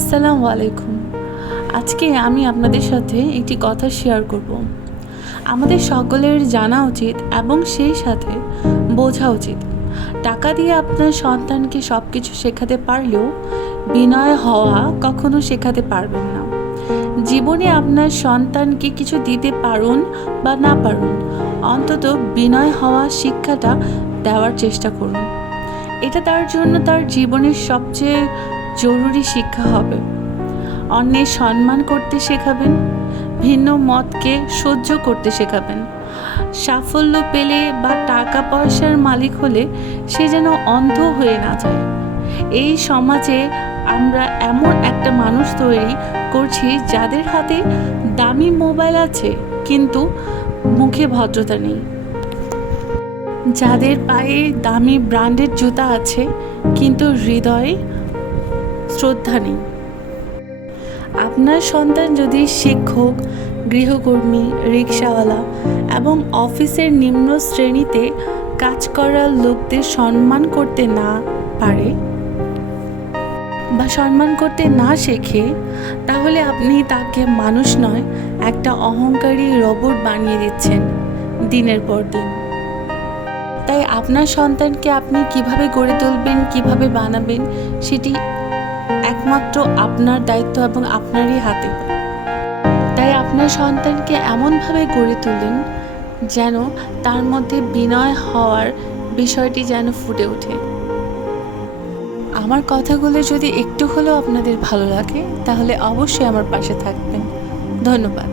আসসালামু আলাইকুম। আজকে আমি আপনাদের সাথে একটি কথা শেয়ার করব। আমাদের সকলের জানা উচিত এবং সেই সাথে বোঝা উচিত, টাকা দিয়ে আপনার সন্তানকে সব কিছু শেখাতে পারলেও বিনয় হওয়া কখনো শেখাতে পারবেন না। জীবনে আপনার সন্তানকে কিছু দিতে পারুন বা না পারুন, অন্তত বিনয় হওয়া শিক্ষাটা দেওয়ার চেষ্টা করুন। এটা তার জন্য তার জীবনের সবচেয়ে জরুরি শিক্ষা হবে। অন্যের সম্মান করতে শেখাবেন, ভিন্ন মতকে সহ্য করতে শেখাবেন। সাফল্য পেলে বা টাকা পয়সার মালিক হলে সে যেন অন্ধ হয়ে না যায়। এই সমাজে আমরা এমন একটা মানুষ তৈরি করছি যাদের হাতে দামি মোবাইল আছে কিন্তু মুখে ভদ্রতা নেই, যাদের পায়ে দামি ব্র্যান্ডের জুতা আছে কিন্তু হৃদয়ে শ্রদ্ধা নেই। আপনার সন্তান যদি শিক্ষক, গৃহকর্মী, রিকশাওয়ালা এবং অফিসের নিম্ন শ্রেণীতে কাজ করা লোকদের সম্মান করতে না পারে বা সম্মান করতে না শেখে, তাহলে আপনি তাকে মানুষ নয়, একটা অহংকারী রোবট বানিয়ে দিচ্ছেন দিনের পর দিন। তাই আপনার সন্তানকে আপনি কিভাবে গড়ে তুলবেন, কিভাবে বানাবেন, সেটি একমাত্র আপনার দায়িত্ব এবং আপনারই হাতে। তাই আপনার সন্তানকে এমনভাবে গড়ে তুলুন যেন তার মধ্যে বিনয় হওয়ার বিষয়টি যেন ফুটে ওঠে। আমার কথাগুলো যদি একটু হলেও আপনাদের ভালো লাগে তাহলে অবশ্যই আমার পাশে থাকবেন। ধন্যবাদ।